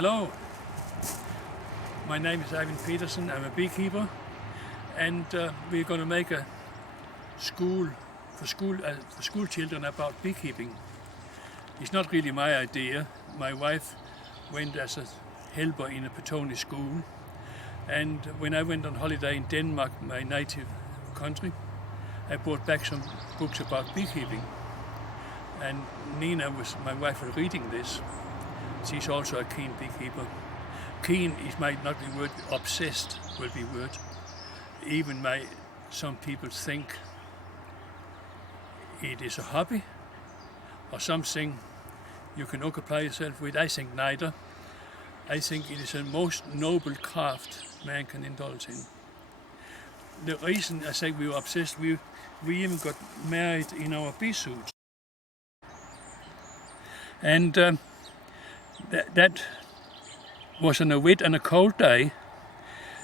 Hello, my name is Eivind Petersen. I'm a beekeeper, and we're going to make a school for school children about beekeeping. It's not really my idea. My wife went as a helper in a Petone school, and when I went on holiday in Denmark, my native country, I brought back some books about beekeeping. And Nina, my wife, was reading this. She's also a keen beekeeper. Keen might not be word, obsessed will be word. Even some people think it is a hobby or something you can occupy yourself with. I think neither. I think it is a most noble craft man can indulge in. The reason I say we were obsessed, we even got married in our bee suits. And that was on a wet and a cold day,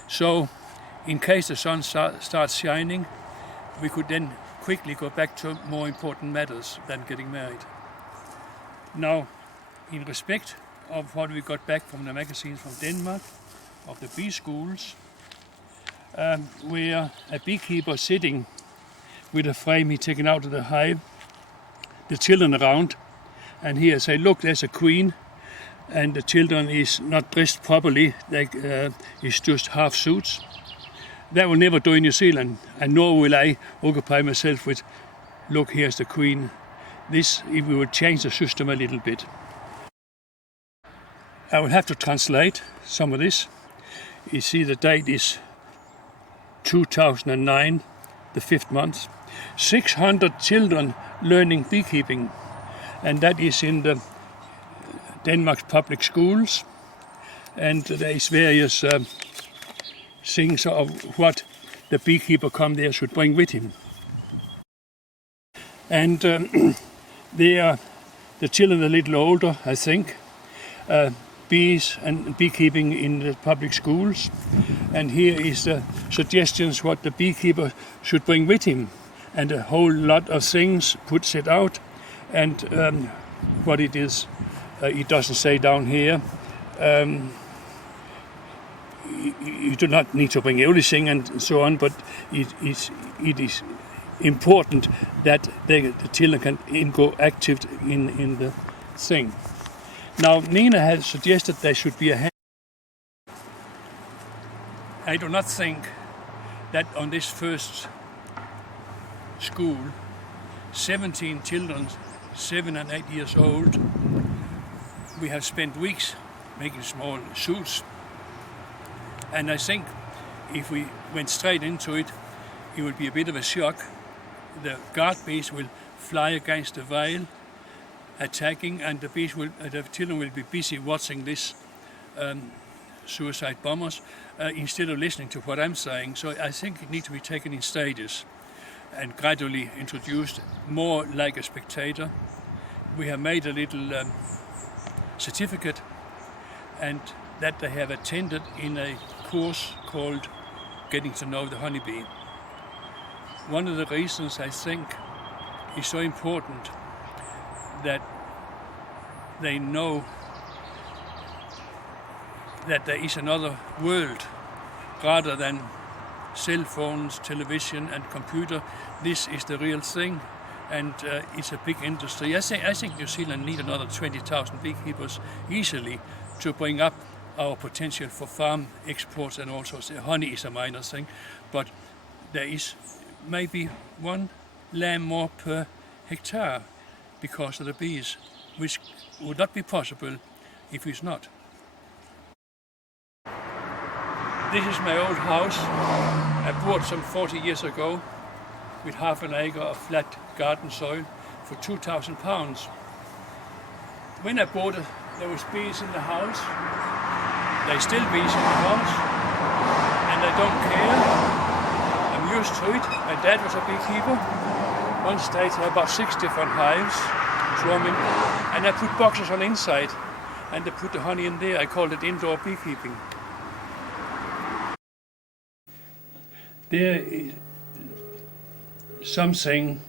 so in case the sun starts shining, we could then quickly go back to more important matters than getting married. Now, in respect of what we got back from the magazines from Denmark, of the bee schools, where a beekeeper sitting with a frame he taken out of the hive, the children around, and here say, look, there's a queen, and the children is not dressed properly, it's just half suits. That will never do in New Zealand, and nor will I occupy myself with, look, here's the queen. This, if we would change the system a little bit. I will have to translate some of this. You see the date is 2009, the 5th month. 600 children learning beekeeping. And that is in the Denmark's public schools, and there is various things of what the beekeeper come there should bring with him. And the children are a little older, I think, bees and beekeeping in the public schools, and here is the suggestions what the beekeeper should bring with him, and a whole lot of things put set out. And what it is, it doesn't say down here. You do not need to bring everything and so on, but it is important that the children can go active in the thing. Now, Nina has suggested there should be a hand. I do not think that on this first school, 17 children, 7 and 8 years old, we have spent weeks making small suits, and I think if we went straight into it, it would be a bit of a shock. The guard bees will fly against the veil, attacking, and the children will be busy watching this suicide bombers instead of listening to what I'm saying. So I think it needs to be taken in stages and gradually introduced more like a spectator. We have made a little certificate, and that they have attended in a course called Getting to Know the Honeybee. One of the reasons I think is so important that they know that there is another world rather than cell phones, television and computer. This is the real thing, and it's a big industry. I think New Zealand need another 20,000 beekeepers easily to bring up our potential for farm exports, and also honey is a minor thing, but there is maybe 1 lamb more per hectare because of the bees, which would not be possible if it's not. This is my old house. I bought some 40 years ago with half an acre of flat garden soil for £2,000. When I bought it, there was bees in the house. There's still bees in the house, and I don't care. I'm used to it. My dad was a beekeeper. One stage I had about 6 different hives swarming, and I put boxes on inside, and I put the honey in there. I called it indoor beekeeping. There is something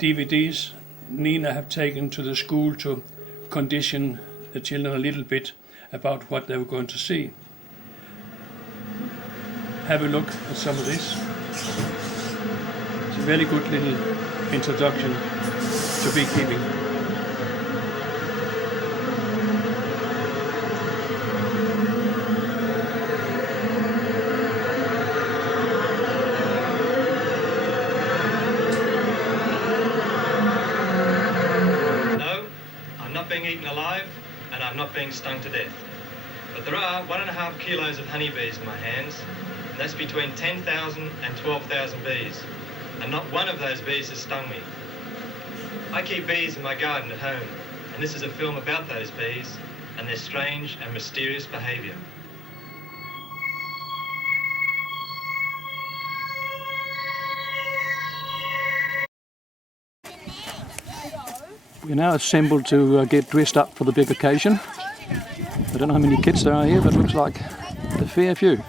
DVDs Nina have taken to the school to condition the children a little bit, about what they were going to see. Have a look at some of this. It's a very good little introduction to beekeeping. Being eaten alive, and I'm not being stung to death. But there are 1.5 kilos of honeybees in my hands, and that's between 10,000 and 12,000 bees, and not one of those bees has stung me. I keep bees in my garden at home, and this is a film about those bees and their strange and mysterious behaviour. We're now assembled to get dressed up for the big occasion. I don't know how many kids there are here, but it looks like a fair few.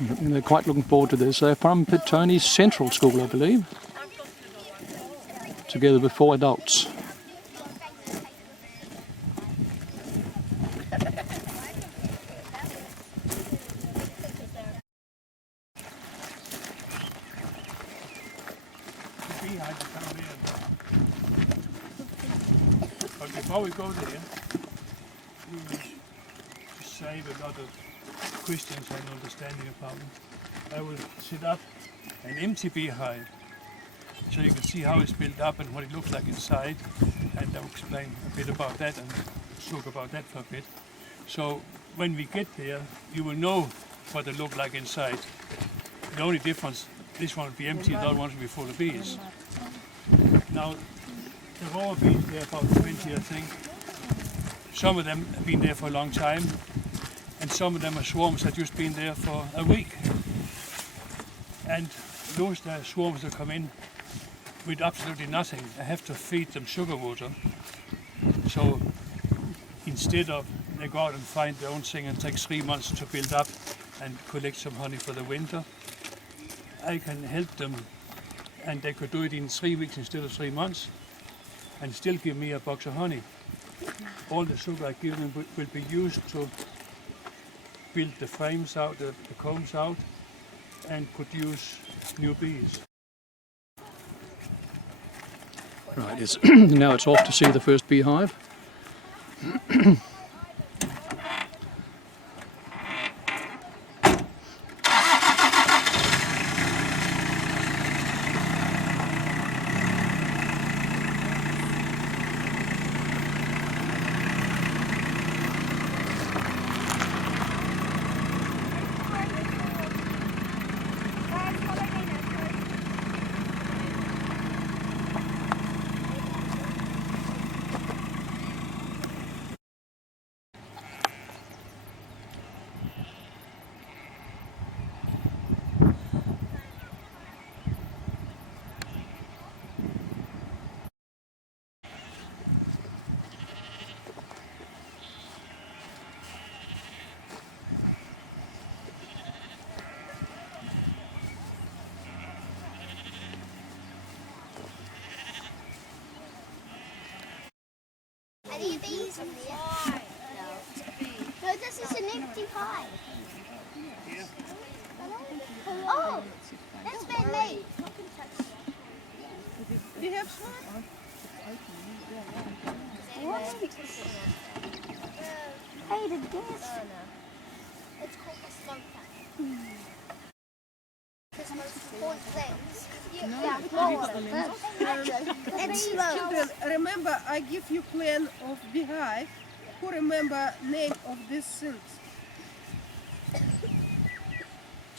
And they're quite looking forward to this. They're from Petone Central School, I believe, together with 4 adults. But before we go there, we will save a lot of questions and understanding about them. I will set up an empty beehive so you can see how it's built up and what it looks like inside, and I'll explain a bit about that and talk about that for a bit. So when we get there, you will know what it looks like inside. The only difference, this one will be empty, the other one will be full of bees. Now, the raw bees, there are about 20, I think. Some of them have been there for a long time, and some of them are swarms that just been there for a week. And those swarms that come in with absolutely nothing, I have to feed them sugar water. So instead of they go out and find their own thing and take 3 months to build up and collect some honey for the winter, I can help them, and they could do it in 3 weeks instead of 3 months and still give me a box of honey. All the sugar I give them will be used to build the frames out, the combs out, and produce new bees. Right, now it's off to see the first beehive. Are there bees in there? No, this is an empty hive. Oh, that's been made. Do you have one? Hey, the gas. It's called a smoker. It's the most important things. Yeah, it's slow. Children, remember, I give you plan of beehive. Who remember name of this things?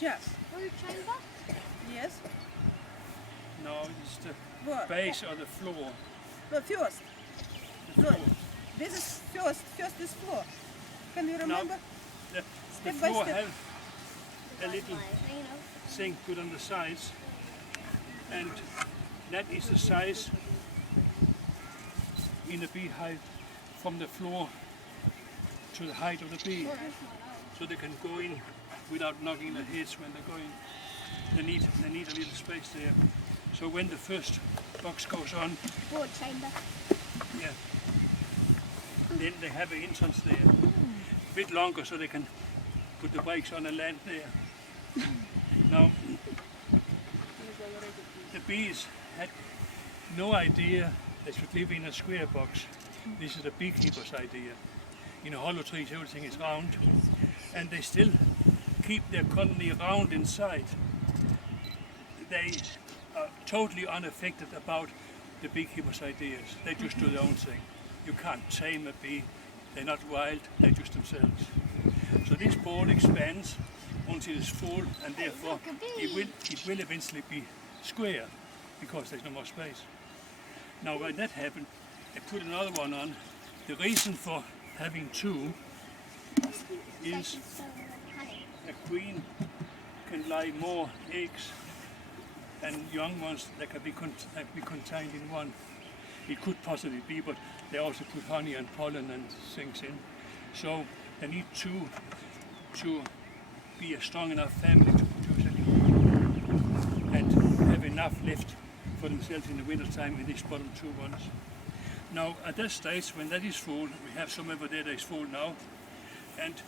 Just. Brood chamber? Yes. No, it's the What? base or the floor. No, first. No, this is first. First is floor. Can you remember? The Step by floor step. has a little thing put on the sides, and that is the size in the beehive from the floor to the height of the bee, so they can go in without knocking their heads when they're going. They need a little space there. So when the first box goes on, Brood chamber. yeah, then they have an entrance there, a bit longer so they can put the brakes on and land there. Now, the bees had no idea they should live in a square box. This is the beekeeper's idea. In a hollow tree, everything is round, and they still keep their colony round inside. They are totally unaffected about the beekeeper's ideas. They just do their own thing. You can't tame a bee. They're not wild, they're just themselves. So this ball expands until it's full, and therefore it will eventually be square because there's no more space. Now when that happened, they put another one on. The reason for having two is a queen can lay more eggs and young ones that can be contained in one. It could possibly be, but they also put honey and pollen and things in. So they need two to be a strong enough family to produce anything and have enough left for themselves in the winter time in these bottom two ones. Now at that stage, when that is full, we have some over there that is full now, and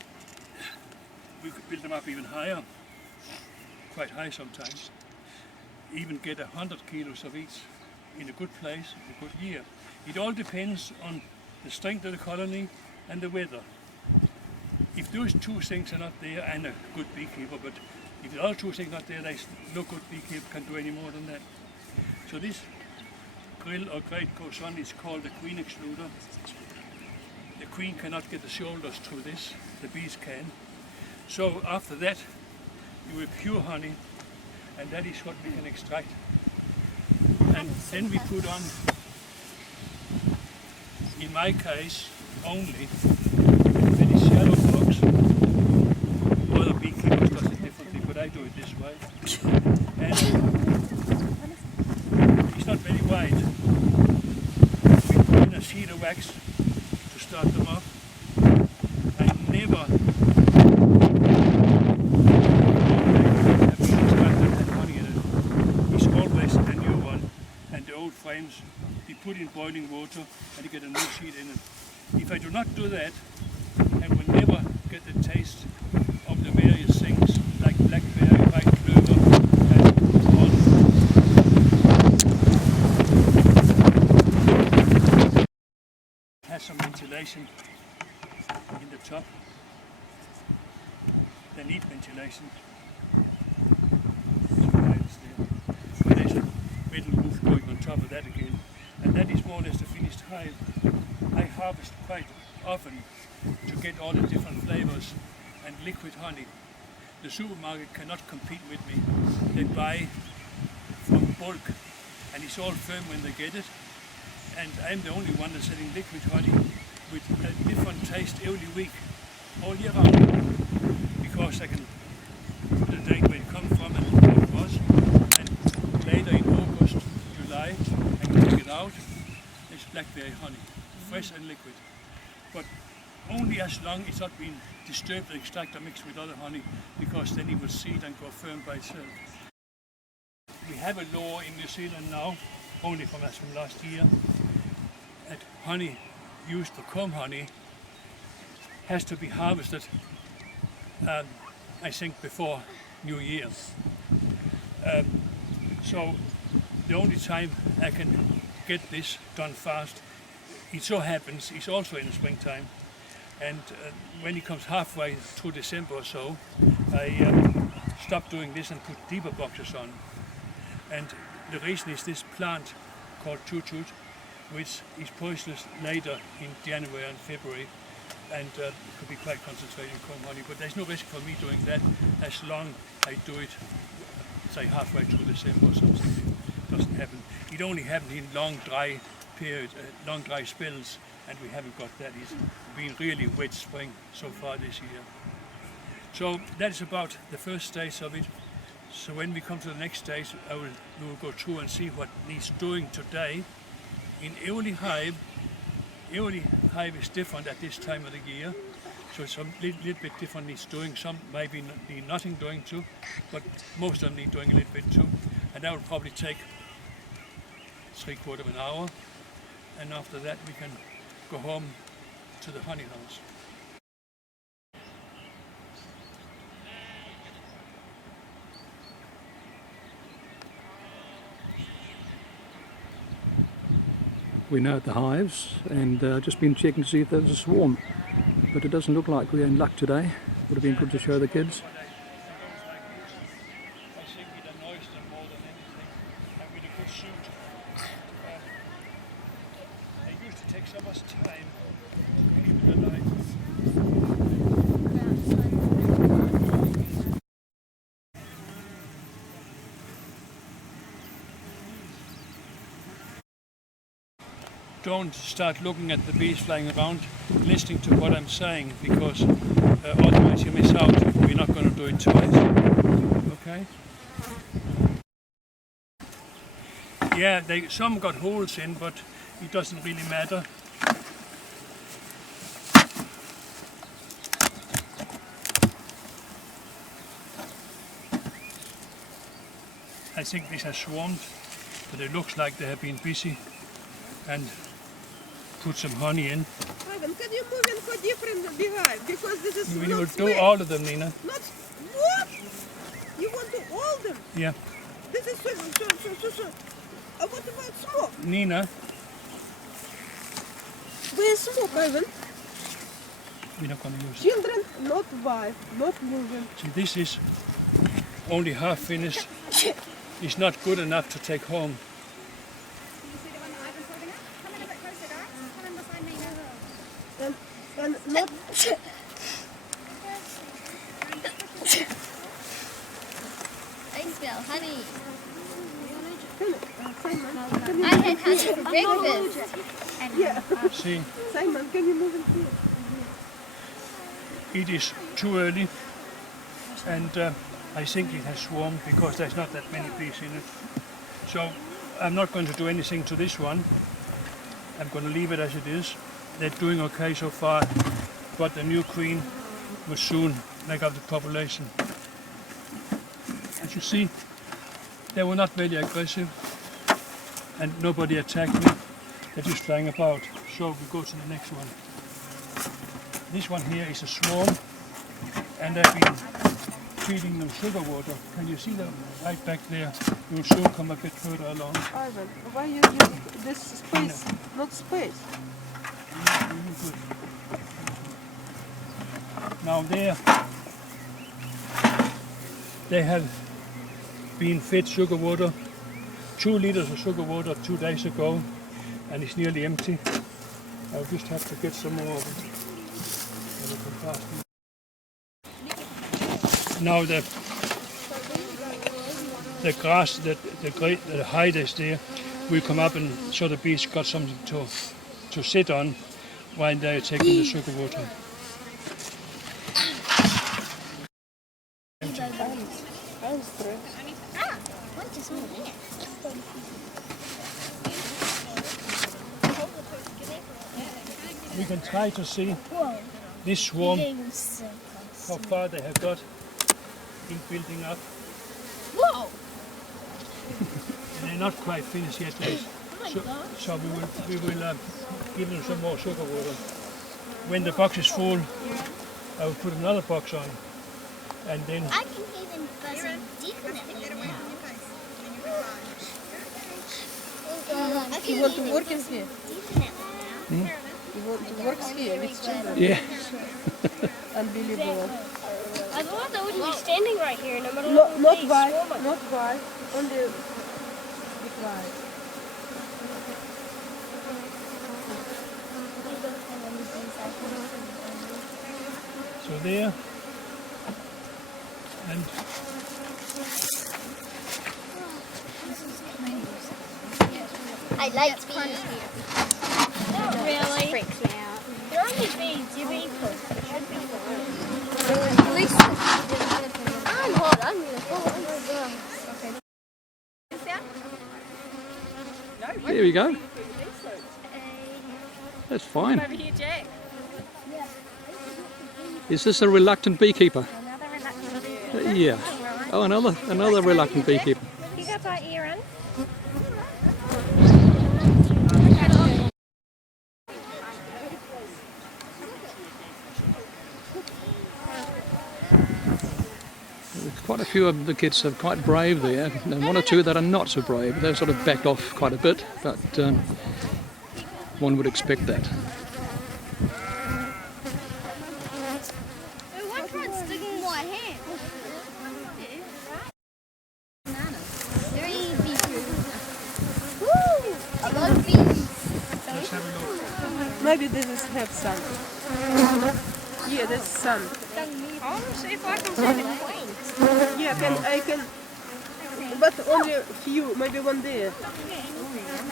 we could build them up even higher, quite high sometimes, even get 100 kilos of each in a good place, in a good year. It all depends on the strength of the colony and the weather. If those two things are not there, and a good beekeeper, but if the other two things are not there, no good beekeeper can do any more than that. So this grill or grate goes on, it's called the queen excluder. The queen cannot get the shoulders through this, the bees can. So after that, you have pure honey, and that is what we can extract. And then we put on, in my case, only very shallow blocks. Other beekeepers does it differently, but I do it this way. And it's not very wide. We put in a sheet of wax to start them off. I never have extracted that honey in it. It's always a new one, and the old frames, we put in boiling water and you get a new sheet in it. If I do not do that, I will never get the taste of the various things like blackberry, white clover, and all. It has some ventilation in the top. They need ventilation. But there's a metal roof going on top of that again. And that is more or less the finished hive. I harvest quite often to get all the different flavors and liquid honey. The supermarket cannot compete with me. They buy from bulk, and it's all firm when they get it. And I'm the only one that's selling liquid honey with a different taste every week, all year round, because I can put the date where it comes from and how it was, and later in August, July, I can take it out. It's blackberry honey, fresh and liquid, but only as long as it's not been disturbed or extracted or mixed with other honey, because then it will seed and go firm by itself. We have a law in New Zealand now, only from last year, that honey used for comb honey has to be harvested, I think, before New Year. So the only time I can get this done fast, it so happens, it's also in the springtime, and when it comes halfway through December or so, I stop doing this and put deeper boxes on. And the reason is this plant called tutut, which is poisonous later in January and February, and it could be quite concentrated in comb honey, but there's no risk for me doing that as long as I do it, say, halfway through December or something. It doesn't happen. It only happens in long dry periods, long dry spells, and we haven't got that. It's been really wet spring so far this year. So that's about the first stage of it. So when we come to the next stage, we will go through and see what needs doing today. In early hive is different at this time of the year, so it's a little bit different needs doing. Some maybe need nothing doing to, but most of them need doing a little bit too. And that will probably take 3/4 of an hour. And after that we can go home to the honey holes. We're now at the hives and just been checking to see if there's a swarm, but it doesn't look like we're in luck today. Would have been good to show the kids. I think it annoys them more than anything, and with a good suit. They used to take so much time to keep it alive. Don't start looking at the bees flying around, listening to what I'm saying, because otherwise you miss out. We're not going to do it twice. Okay? Yeah, some got holes in, but it doesn't really matter. I think this has swarmed, but it looks like they have been busy and put some honey in. Ivan, can you move in for different beehive? Because this is We not will do space. all of them, Nina. Not what? You want to all them? Yeah. This is so. What about smoke? Nina, Where's smoke, Ivan? we're not going to use it. Children, not wife, not moving. See, this is only half finished. It's not good enough to take home. And not. I smell honey. Simon, I had honey for breakfast. yeah. See, Simon, can you move in here? it is too early, and I think it has swarmed because there's not that many bees in it. So I'm not going to do anything to this one. I'm going to leave it as it is. They're doing okay so far, but the new queen will soon make up the population. As you see, they were not very aggressive, and nobody attacked me. They're just flying about. So we go to the next one. This one here is a swarm, and I've been feeding them sugar water. Can you see them right back there? You'll soon come a bit further along. Ivan, why you use this space, not space? Really good. Now they have been fed sugar water, 2 liters of sugar water 2 days ago, and it's nearly empty. I'll just have to get some more of it. And we can pass them. Now the grass, the hide is there, will come up and so the bees got something to sit on while they're taking the sugar water. What is over there? We can try to see this swarm, how far they have got in building up. Whoa! They're not quite finished yet, so we will give them some more sugar water. When the box is full, I will put another box on, and then I can hear them buzzing definitely now. You want to work in here? Definitely. You want to work here with children? Yeah. Unbelievable. I thought they wouldn't be standing right here in the middle No, of the not bees wife, swarming. not wife, only with wife. so there, and I like bees. Not really. Freaks me out. They're only bees. You're being close. It should be fine. I'm hot. I'm gonna fall. There we go. That's fine. Over here, Jack. Is this a reluctant beekeeper? Another reluctant. Yeah. Oh, another reluctant beekeeper. You got my ear in. quite a few of the kids are quite brave there, and one or two that are not so brave. They've sort of backed off quite a bit, but one would expect that. One tried sticking my hand. Very beetroot. Woo! A lot of beans. Let's have a look. Maybe this is have sun. Yeah, that's sun. I'll see if I can see the queen. Yeah, I can, but only a few, maybe one there.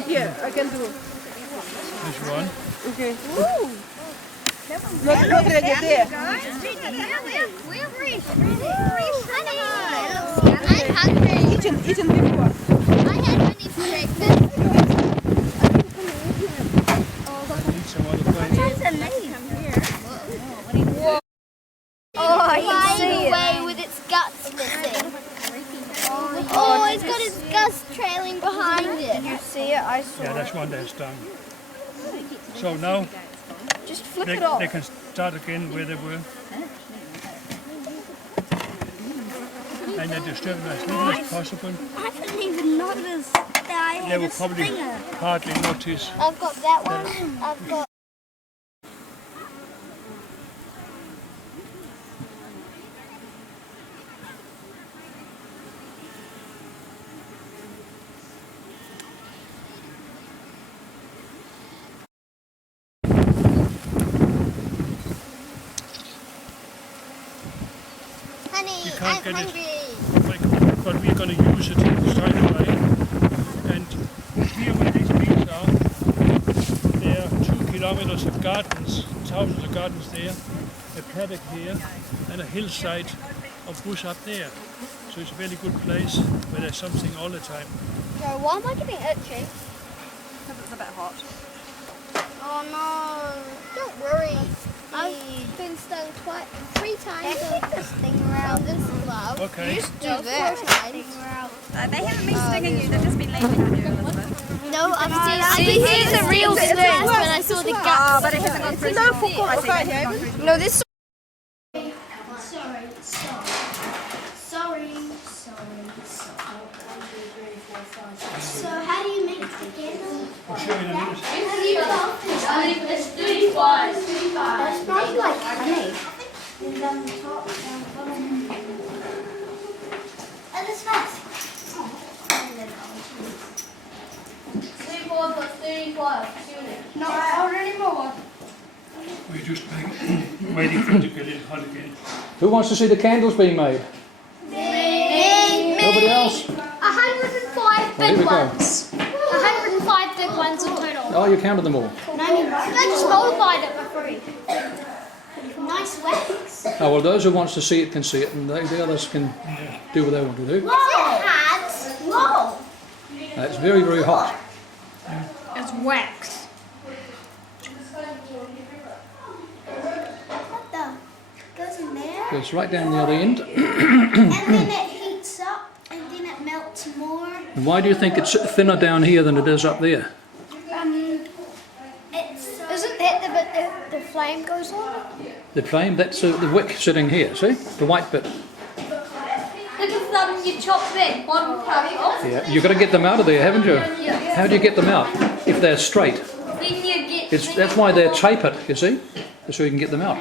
Yeah, I can do. This one. Okay. Not really there. We're rich. I'm hungry. Eaten before. I had honey for breakfast. Need some other plates. Oh, I can see away with its guts missing. Oh, it's got its guts trailing behind it. You see it? I saw Yeah, that's one that's done. So now Just flip they, it off. they can start again where they were. And they disturb them as little as possible. I didn't even notice that I They had will a probably stinger. hardly notice. I've got that one. I've got. Honey, You can't I'm get it. hungry. But we're going to use it straight away. And here where these bees are, there are 2 kilometers of gardens, thousands of gardens there, a paddock here, and a hillside of bush up there. So it's a very good place where there's something all the time. So why am I getting itchy? Because it's a bit hot. Oh no! Don't worry. I've been stung 3 times on this thing around this glove. Okay. Do this. They haven't been stinging you, they've just been leaving you, Elizabeth. No, I've seen the real sting when I saw the guts. But it hasn't gone through. No, for No, this. So how do you make it together? I'll show you in a minute. That smells like honey. And down the top, down the bottom. And it's fast. Not out anymore. We're just waiting for it to get a little hot again. Who wants to see the candles being made? Nobody else? 105 Well, here we big go. ones. 105 big ones in total. Oh, you counted them all. I just multiplied it by 3. Nice wax. Oh, well, those who wants to see it can see it, and the others can do what they want to do. Whoa! It's very, very hot. It's wax. What the? Goes in there. It's right down the other end. And then it heats up and then it melts more. And why do you think it's thinner down here than it is up there? Isn't that the bit the flame goes on? The flame, that's the wick sitting here, see? The white bit. Look at them, you chop that one part off, Yeah, you've got to get them out of there, haven't you? How do you get them out? If they're straight. then you get... That's why they're tapered, you see? So you can get them out.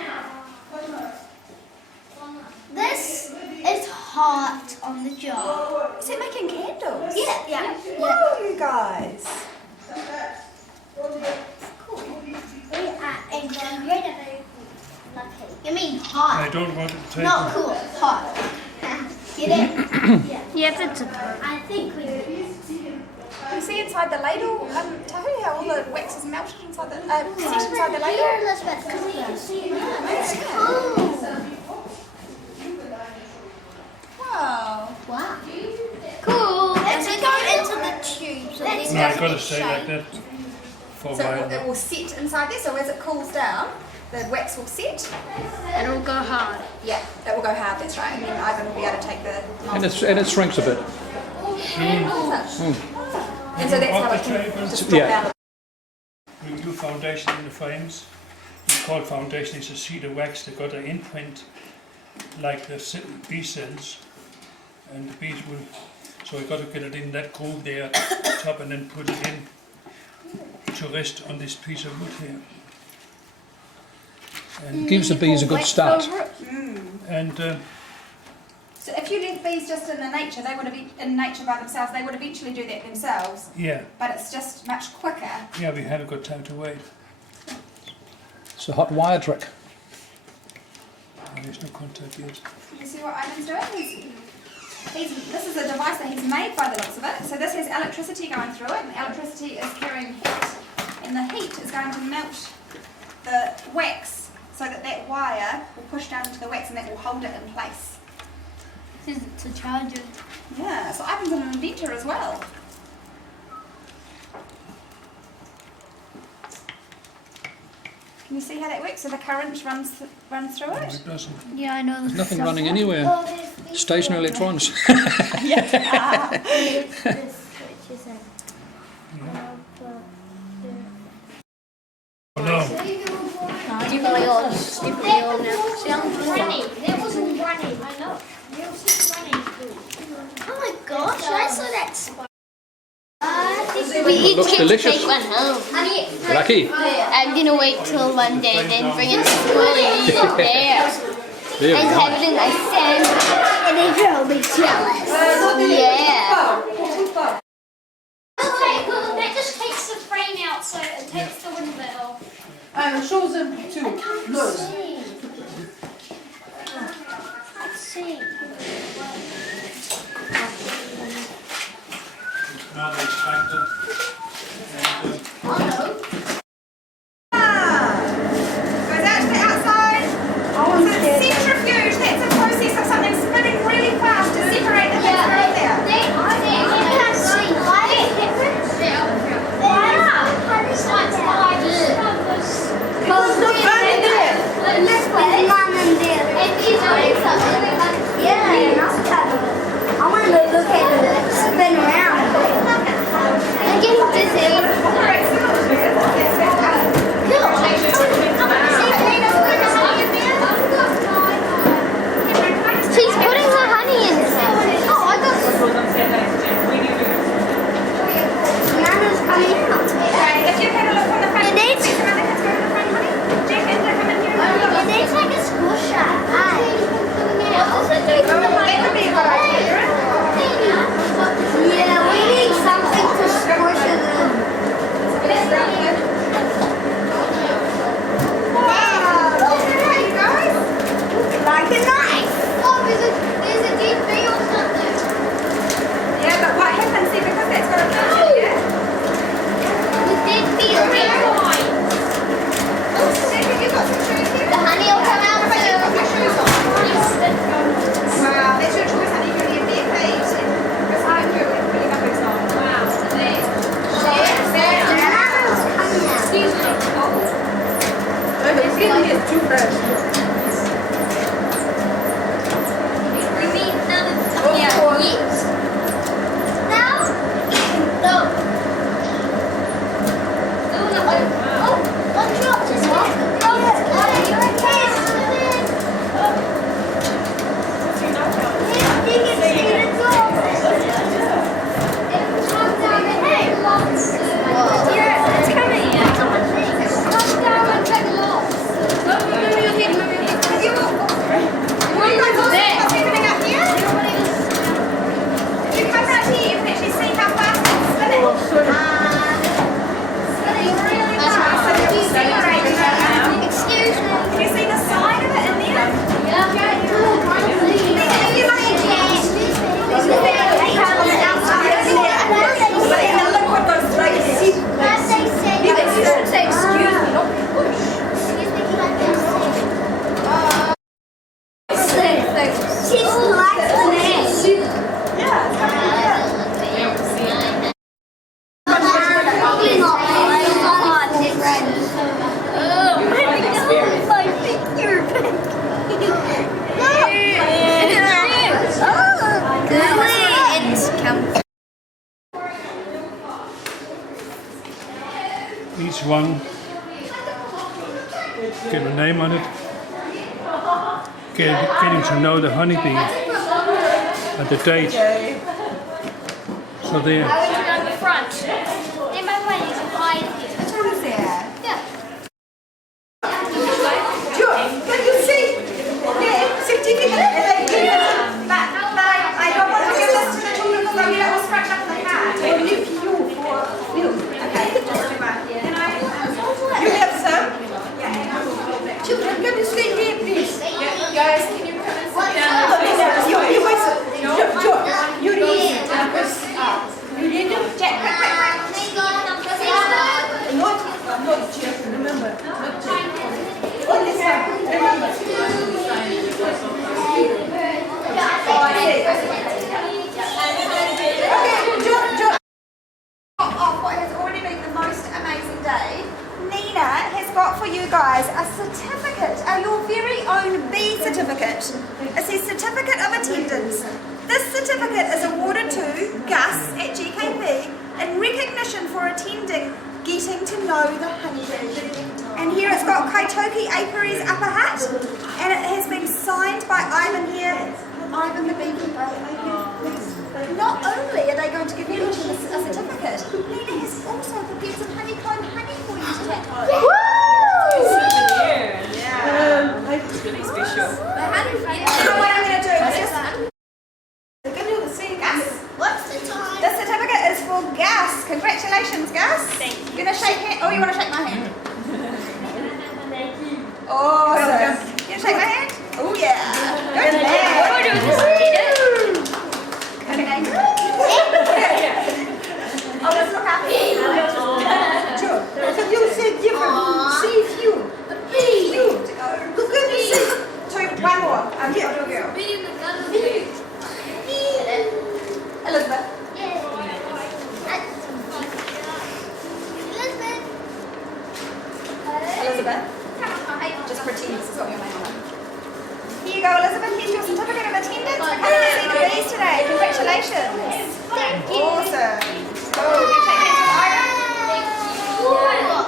This is hot on the job. Is it making candles? Yeah. Whoa, you guys. We are incredibly lucky. You mean hot? I don't want it to take Not cool, hot. Get it? Yes, it's a. I think we do. You see inside the ladle, Tahu, how all the wax is melted inside the, set inside the ladle? Here, Elizabeth, because we can see it now. It's cool. Wow. Wow. Cool. Let's go into the tube. So these No, I've guys got to get stay shaped. like that for a So while. it will sit inside there, so as it cools down, the wax will sit. It'll go hard. Yeah, it will go hard, that's right. And then Ivan will be able to take the And it shrinks a bit. And so that's how it can just drop Yeah. down. We do foundation in the frames. It's called foundation. It's a sheet of wax that got an imprint like the bee cells. and the bees will. So we got to get it in that groove there at the top and then put it in to rest on this piece of wood here. And Gives the bees a good start. and So if you leave bees just in the nature, they would have in nature by themselves. They would eventually do that themselves, yeah, but it's just much quicker. we haven't got time to wait. It's a hot wire trick. There's no contact yet. You see what Ivan's doing? This is a device that he's made by the looks of it. So this has electricity going through it, and the electricity is carrying heat, and the heat is going to melt the wax so that that wire will push down into the wax and that will hold it in place. It's a charger. Yeah, so Ivan's an inventor as well. Can you see how that works? So the current runs through No, it? it doesn't. Yeah, I know. There's nothing running anywhere. Stationary electrons. This switch is in. Oh, no. Stupidly old. Stupidly old now. See, I'm running. That wasn't running. I know. That was running. Oh my gosh, I saw that spot. We each Looks get delicious. to take one home. Lucky. I'm gonna wait till one day, then bring it to school and eat it there. There we And go. have it in my sandwich. And then they'll be jealous. Yeah. Okay, well, that just takes the frame out, so it takes the wind bit off. And shows them to Look. Let's see. Now the extractor. Goes out to the outside. So it's centrifuge. That's a process of something spinning really fast to separate the things that are there. I want to look at it spin around. I'm getting dizzy. She's putting her honey in. Oh, I got Nana's coming out. If you had a look on the front, It needs- see some other kids go to the front, honey? Jack, and they come in here and have a look. It needs like a squish out. That would be a good idea. Yeah, we need something to squish it in. Wow, there you go. Like a knife. Oh, there's a deep bee or something. Yeah, but what happens, see, because that's got a filter here. The dead bee is red. Jack, have you got some shoes here? The honey will come out But you've got your too. shoes on. Wow, that's your choice, honey. You can get their page. Because I do it with your numbers on. Wow, so there. Nana's coming out. Excuse me. It's getting it too fresh. You mean none of them coming out yet? Now? No. Oh, one dropped as well. Oh, it's coming. You're a case. Excuse me. Can you see the side of it in there? Each one get a name on it. Getting to know the honeybee. and the date. So there. I went around the front. In my way, there's a fire here. Which one is there? Yeah. Can you see? Yeah, certificate. I don't want to give this to the children because I'll get it all scratched up in the car. Okay, just do one. You have some? Children, can you stay here, please? Guys, can you come and sit down? You wait. You read. You read it? Check. Not Jeff, remember. Not Jeff. Oh, this one. Remember. Oh, I see. Okay, John. Off what has already been the most amazing day. Nina has got for you guys a certificate, your very own B certificate. It says Certificate of Attendance. This certificate is awarded to Gus at GKP in recognition for attending Getting to Know the Honeybee. And here it's got Kaitoki Apiary's upper hat, and it has been signed by Ivan here, Ivan the beekeeper. Not only are they going to give you each a certificate, Nina has also prepared some honeycomb honey for you to take home. Woo! It's really special. So what I'm going to do is just give you the see, Gus. What's the time? This certificate is for Gus. Congratulations, Gus. Thank you. You're going to shake hand. Oh, you want to shake my hand? Thank you. Awesome. You want to shake my hand? Oh, yeah. Good man. Okay. Oh, let's look happy. Sure. You say different. See you. You. Look at me. Sorry, one more. I'm here. I'll do a girl. Elizabeth. Elizabeth. Just pretend this has got your name on it. Here you go, Elizabeth. Here's your certificate of attendance for coming to see the bees today. Congratulations. Thank you. Awesome. Oh, you take hands with Ira. Thank you.